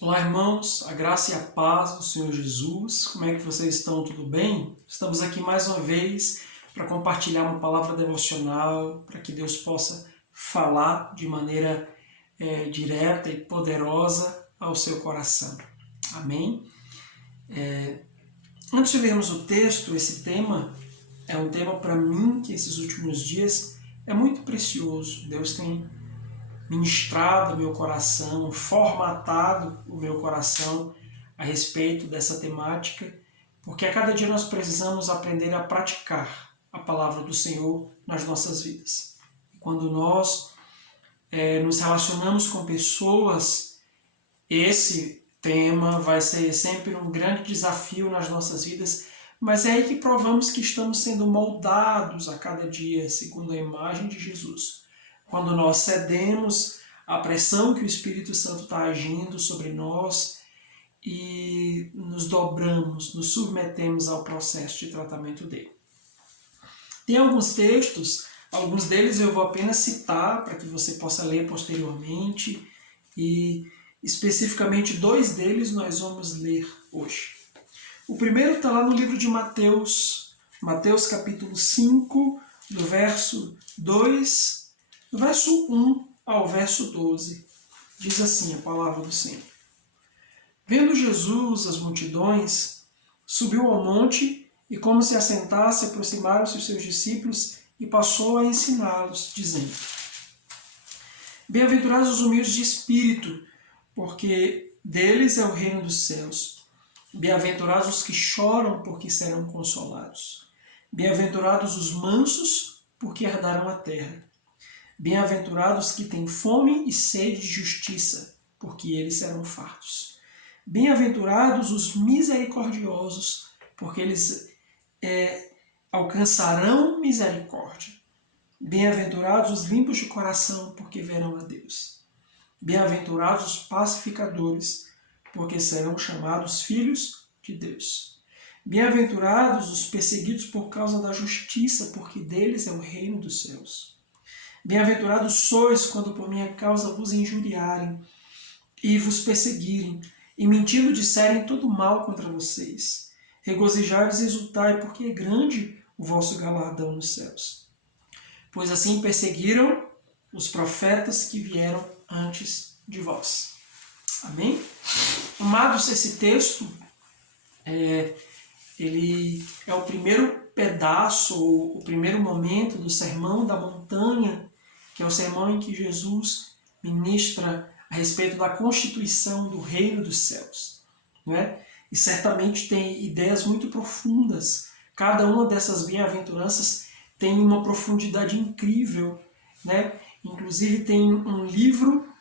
Olá, irmãos, a graça e a paz do Senhor Jesus. Como é que vocês estão? Tudo bem? Estamos aqui mais uma vez para compartilhar uma palavra devocional, para que Deus possa falar de maneira direta e poderosa ao seu coração. Amém? Antes de lermos o texto, esse tema é um tema para mim que esses últimos dias é muito precioso. Deus tem ministrado o meu coração, formatado o meu coração a respeito dessa temática, porque a cada dia nós precisamos aprender a praticar a palavra do Senhor nas nossas vidas. E quando nós nos relacionamos com pessoas, esse tema vai ser sempre um grande desafio nas nossas vidas, mas é aí que provamos que estamos sendo moldados a cada dia segundo a imagem de Jesus. Quando nós cedemos à pressão que o Espírito Santo está agindo sobre nós e nos dobramos, nos submetemos ao processo de tratamento dele. Tem alguns textos, alguns deles eu vou apenas citar para que você possa ler posteriormente e especificamente 2 deles nós vamos ler hoje. O primeiro está lá no livro de Mateus, Mateus capítulo 5, do verso 1 ao verso 12, diz assim a palavra do Senhor. Vendo Jesus as multidões, subiu ao monte e, como se assentasse, aproximaram-se os seus discípulos e passou a ensiná-los, dizendo: Bem-aventurados os humildes de espírito, porque deles é o reino dos céus. Bem-aventurados os que choram, porque serão consolados. Bem-aventurados os mansos, porque herdarão a terra. Bem-aventurados que têm fome e sede de justiça, porque eles serão fartos. Bem-aventurados os misericordiosos, porque eles alcançarão misericórdia. Bem-aventurados os limpos de coração, porque verão a Deus. Bem-aventurados os pacificadores, porque serão chamados filhos de Deus. Bem-aventurados os perseguidos por causa da justiça, porque deles é o reino dos céus. Bem-aventurados sois quando por minha causa vos injuriarem e vos perseguirem, e mentindo disserem todo mal contra vocês. Regozijai-vos e exultai, porque é grande o vosso galardão nos céus. Pois assim perseguiram os profetas que vieram antes de vós. Amém? Amados, esse texto ele é o primeiro pedaço, ou o primeiro momento do Sermão da Montanha, que é o sermão em que Jesus ministra a respeito da constituição do reino dos céus. Não é? E certamente tem ideias muito profundas. Cada uma dessas bem-aventuranças tem uma profundidade incrível. Né? Inclusive tem um livro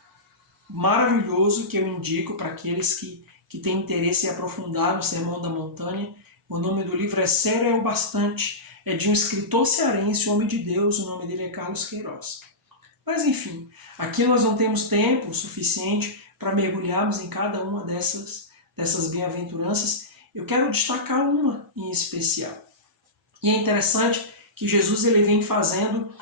maravilhoso que eu indico para aqueles que têm interesse em aprofundar no Sermão da Montanha. O nome do livro é Ser é o Bastante. É de um escritor cearense, homem de Deus, o nome dele é Carlos Queiroz. Mas enfim, aqui nós não temos tempo suficiente para mergulharmos em cada uma dessas bem-aventuranças. Eu quero destacar uma em especial. E é interessante que Jesus ele vem fazendo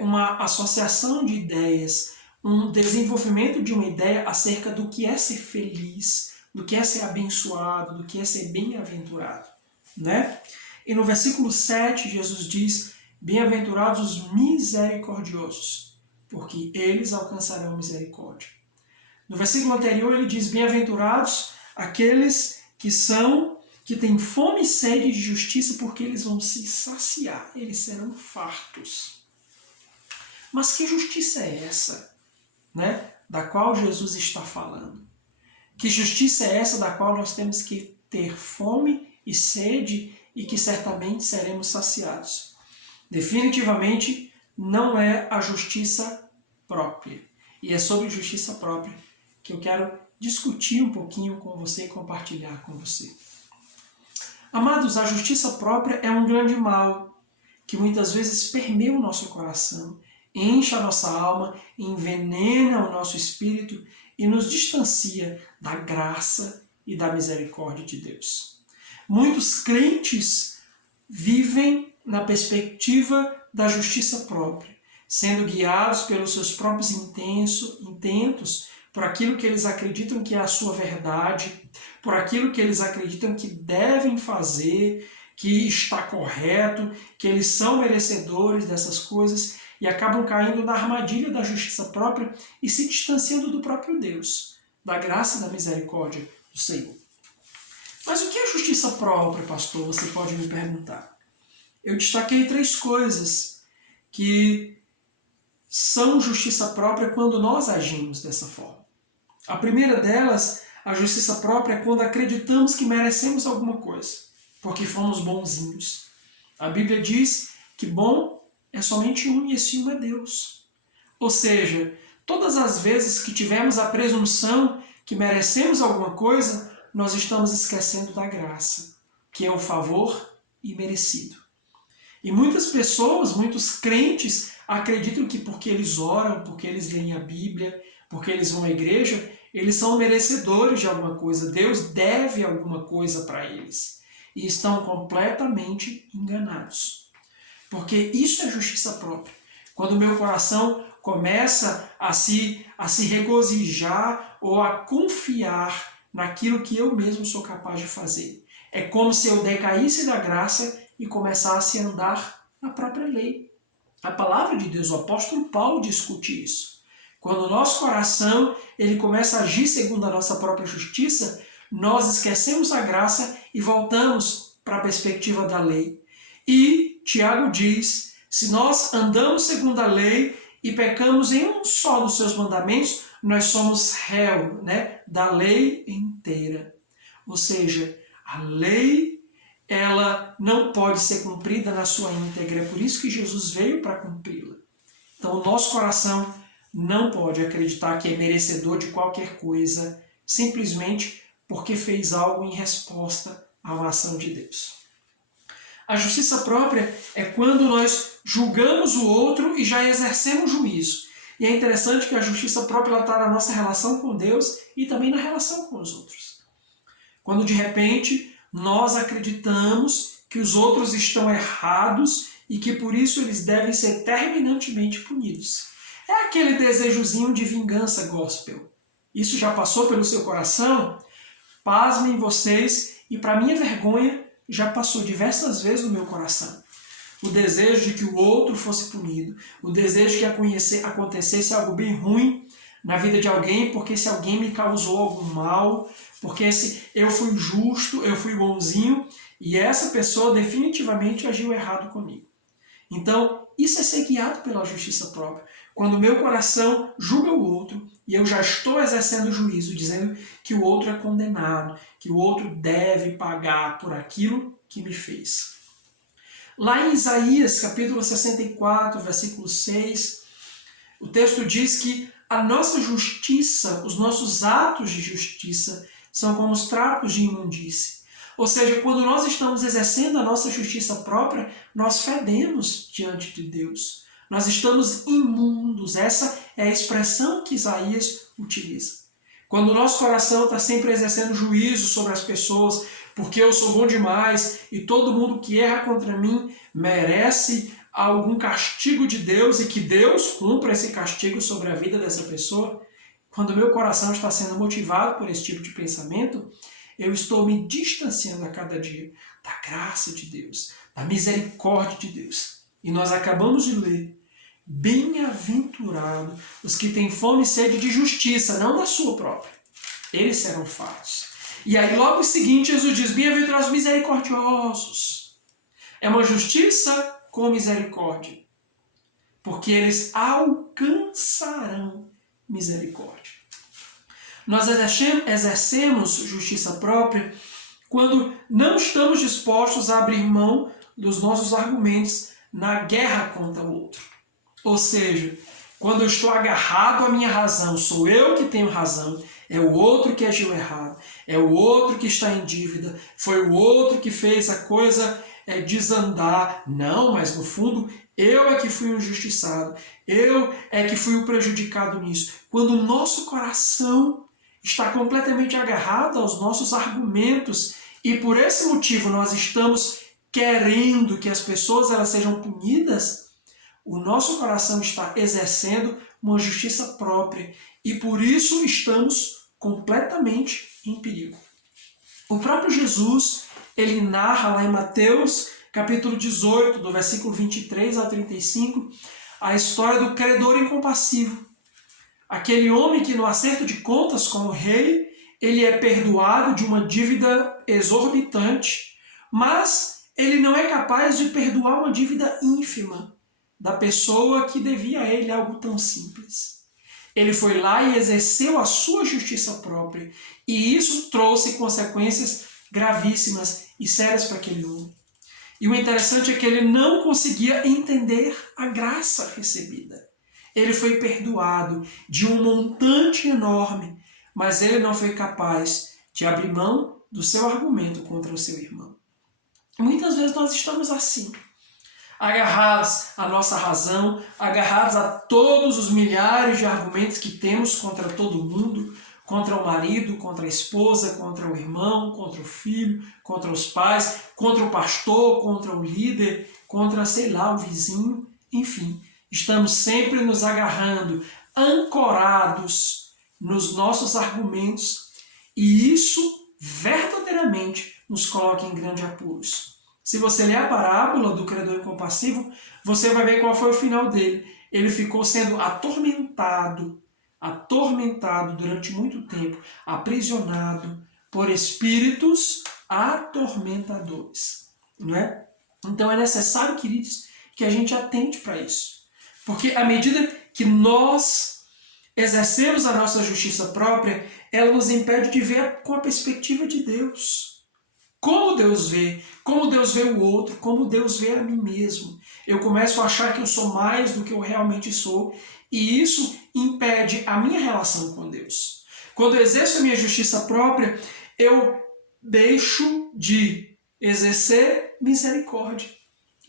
uma associação de ideias, um desenvolvimento de uma ideia acerca do que é ser feliz, do que é ser abençoado, do que é ser bem-aventurado. Né? E no versículo 7, Jesus diz: Bem-aventurados os misericordiosos, porque eles alcançarão misericórdia. No versículo anterior ele diz: Bem-aventurados aqueles que têm fome e sede de justiça, porque eles vão se saciar, eles serão fartos. Mas que justiça é essa, né, da qual Jesus está falando? Que justiça é essa da qual nós temos que ter fome e sede e que certamente seremos saciados? Definitivamente não é a justiça própria. E é sobre justiça própria que eu quero discutir um pouquinho com você e compartilhar com você. Amados, a justiça própria é um grande mal que muitas vezes permeia o nosso coração, enche a nossa alma, envenena o nosso espírito e nos distancia da graça e da misericórdia de Deus. Muitos crentes vivem na perspectiva da justiça própria, sendo guiados pelos seus próprios intentos, por aquilo que eles acreditam que é a sua verdade, por aquilo que eles acreditam que devem fazer, que está correto, que eles são merecedores dessas coisas e acabam caindo na armadilha da justiça própria e se distanciando do próprio Deus, da graça e da misericórdia do Senhor. Mas o que é justiça própria, pastor? Você pode me perguntar. Eu destaquei 3 coisas que são justiça própria quando nós agimos dessa forma. A primeira delas, a justiça própria, é quando acreditamos que merecemos alguma coisa, porque fomos bonzinhos. A Bíblia diz que bom é somente um e esse um é Deus. Ou seja, todas as vezes que tivermos a presunção que merecemos alguma coisa, nós estamos esquecendo da graça, que é o favor imerecido. E muitas pessoas, muitos crentes, acreditam que porque eles oram, porque eles leem a Bíblia, porque eles vão à igreja, eles são merecedores de alguma coisa. Deus deve alguma coisa para eles. E estão completamente enganados. Porque isso é justiça própria. Quando o meu coração começa a se regozijar ou a confiar naquilo que eu mesmo sou capaz de fazer. É como se eu decaísse da graça e começasse a andar na própria lei. A palavra de Deus, o apóstolo Paulo discute isso. Quando o nosso coração ele começa a agir segundo a nossa própria justiça, nós esquecemos a graça e voltamos para a perspectiva da lei. E Tiago diz, se nós andamos segundo a lei e pecamos em um só dos seus mandamentos, nós somos réu, da lei inteira. Ou seja, a lei ela não pode ser cumprida na sua íntegra. É por isso que Jesus veio para cumpri-la. Então, o nosso coração não pode acreditar que é merecedor de qualquer coisa, simplesmente porque fez algo em resposta a uma ação de Deus. A justiça própria é quando nós julgamos o outro e já exercemos juízo. E é interessante que a justiça própria está na nossa relação com Deus e também na relação com os outros. Quando de repente nós acreditamos que os outros estão errados e que por isso eles devem ser terminantemente punidos. É aquele desejozinho de vingança gospel. Isso já passou pelo seu coração? Pasmem vocês, e para minha vergonha, já passou diversas vezes no meu coração. O desejo de que o outro fosse punido, o desejo de que acontecesse algo bem ruim na vida de alguém, porque esse alguém me causou algum mal, porque eu fui justo, eu fui bonzinho, e essa pessoa definitivamente agiu errado comigo. Então, isso é ser guiado pela justiça própria. Quando o meu coração julga o outro, e eu já estou exercendo juízo, dizendo que o outro é condenado, que o outro deve pagar por aquilo que me fez. Lá em Isaías, capítulo 64, versículo 6, o texto diz que a nossa justiça, os nossos atos de justiça, são como os trapos de imundície. Ou seja, quando nós estamos exercendo a nossa justiça própria, nós fedemos diante de Deus. Nós estamos imundos. Essa é a expressão que Isaías utiliza. Quando o nosso coração está sempre exercendo juízo sobre as pessoas, porque eu sou bom demais e todo mundo que erra contra mim merece algum castigo de Deus e que Deus cumpra esse castigo sobre a vida dessa pessoa, quando o meu coração está sendo motivado por esse tipo de pensamento, eu estou me distanciando a cada dia da graça de Deus, da misericórdia de Deus. E nós acabamos de ler, bem-aventurado os que têm fome e sede de justiça, não da sua própria. Eles serão fartos. E aí logo em seguinte Jesus diz, bem-aventurados misericordiosos. É uma justiça com misericórdia, porque eles alcançarão misericórdia. Nós exercemos justiça própria quando não estamos dispostos a abrir mão dos nossos argumentos na guerra contra o outro. Ou seja, quando eu estou agarrado à minha razão, sou eu que tenho razão, é o outro que agiu errado, é o outro que está em dívida, foi o outro que fez a coisa desandar. Não, mas no fundo eu é que fui o injustiçado, eu é que fui o prejudicado nisso. Quando o nosso coração está completamente agarrado aos nossos argumentos e por esse motivo nós estamos querendo que as pessoas elas sejam punidas, o nosso coração está exercendo uma justiça própria e por isso estamos completamente em perigo. O próprio Jesus, ele narra lá em Mateus, capítulo 18, do versículo 23 ao 35, a história do credor incompassivo. Aquele homem que no acerto de contas com o rei, ele é perdoado de uma dívida exorbitante, mas ele não é capaz de perdoar uma dívida ínfima da pessoa que devia a ele algo tão simples. Ele foi lá e exerceu a sua justiça própria, e isso trouxe consequências gravíssimas e sérias para aquele homem. E o interessante é que ele não conseguia entender a graça recebida. Ele foi perdoado de um montante enorme, mas ele não foi capaz de abrir mão do seu argumento contra o seu irmão. Muitas vezes nós estamos assim, agarrados à nossa razão, agarrados a todos os milhares de argumentos que temos contra todo mundo, contra o marido, contra a esposa, contra o irmão, contra o filho, contra os pais, contra o pastor, contra o líder, contra, sei lá, o vizinho, enfim. Estamos sempre nos agarrando, ancorados nos nossos argumentos, e isso verdadeiramente nos coloca em grandes apuros. Se você ler a parábola do credor incompassivo, você vai ver qual foi o final dele. Ele ficou sendo atormentado durante muito tempo, aprisionado por espíritos atormentadores. Não é? Então é necessário, queridos, que a gente atente para isso. Porque à medida que nós exercemos a nossa justiça própria, ela nos impede de ver com a perspectiva de Deus. Como Deus vê o outro, como Deus vê a mim mesmo. Eu começo a achar que eu sou mais do que eu realmente sou, e isso impede a minha relação com Deus. Quando eu exerço a minha justiça própria, eu deixo de exercer misericórdia.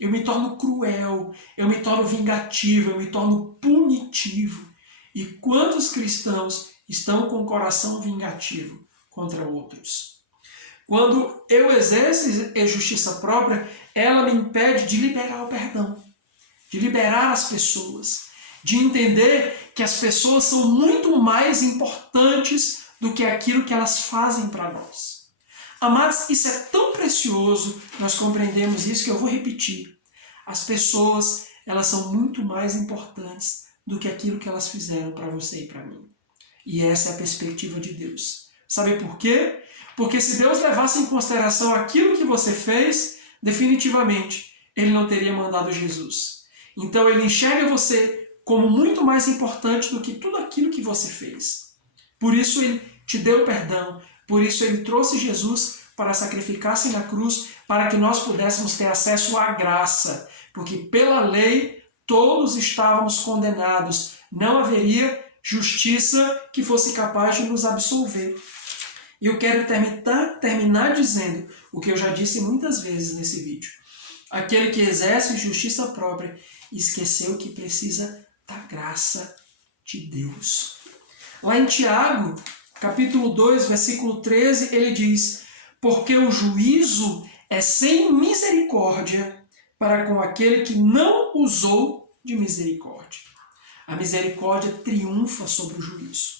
Eu me torno cruel, eu me torno vingativo, eu me torno punitivo. E quantos cristãos estão com o coração vingativo contra outros? Quando eu exerço a justiça própria, ela me impede de liberar o perdão, de liberar as pessoas, de entender que as pessoas são muito mais importantes do que aquilo que elas fazem para nós. Amados, isso é tão precioso, nós compreendemos isso, que eu vou repetir. As pessoas, elas são muito mais importantes do que aquilo que elas fizeram para você e para mim. E essa é a perspectiva de Deus. Sabe por quê? Porque se Deus levasse em consideração aquilo que você fez, definitivamente, Ele não teria mandado Jesus. Então Ele enxerga você como muito mais importante do que tudo aquilo que você fez. Por isso Ele te deu perdão, por isso Ele trouxe Jesus para sacrificar-se na cruz, para que nós pudéssemos ter acesso à graça, porque pela lei todos estávamos condenados, não haveria justiça que fosse capaz de nos absolver. E eu quero terminar dizendo o que eu já disse muitas vezes nesse vídeo. Aquele que exerce justiça própria esqueceu que precisa da graça de Deus. Lá em Tiago, capítulo 2, versículo 13, ele diz: porque o juízo é sem misericórdia para com aquele que não usou de misericórdia. A misericórdia triunfa sobre o juízo.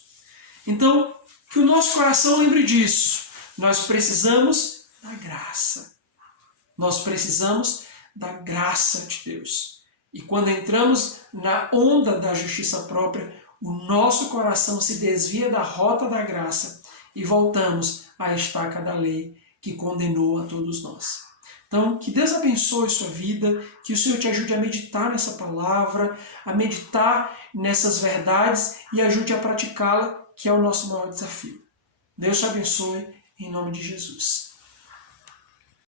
Então, que o nosso coração lembre disso. Nós precisamos da graça. Nós precisamos da graça de Deus. E quando entramos na onda da justiça própria, o nosso coração se desvia da rota da graça e voltamos à estaca da lei que condenou a todos nós. Então, que Deus abençoe sua vida, que o Senhor te ajude a meditar nessa palavra, a meditar nessas verdades e ajude a praticá-la, que é o nosso maior desafio. Deus te abençoe, em nome de Jesus.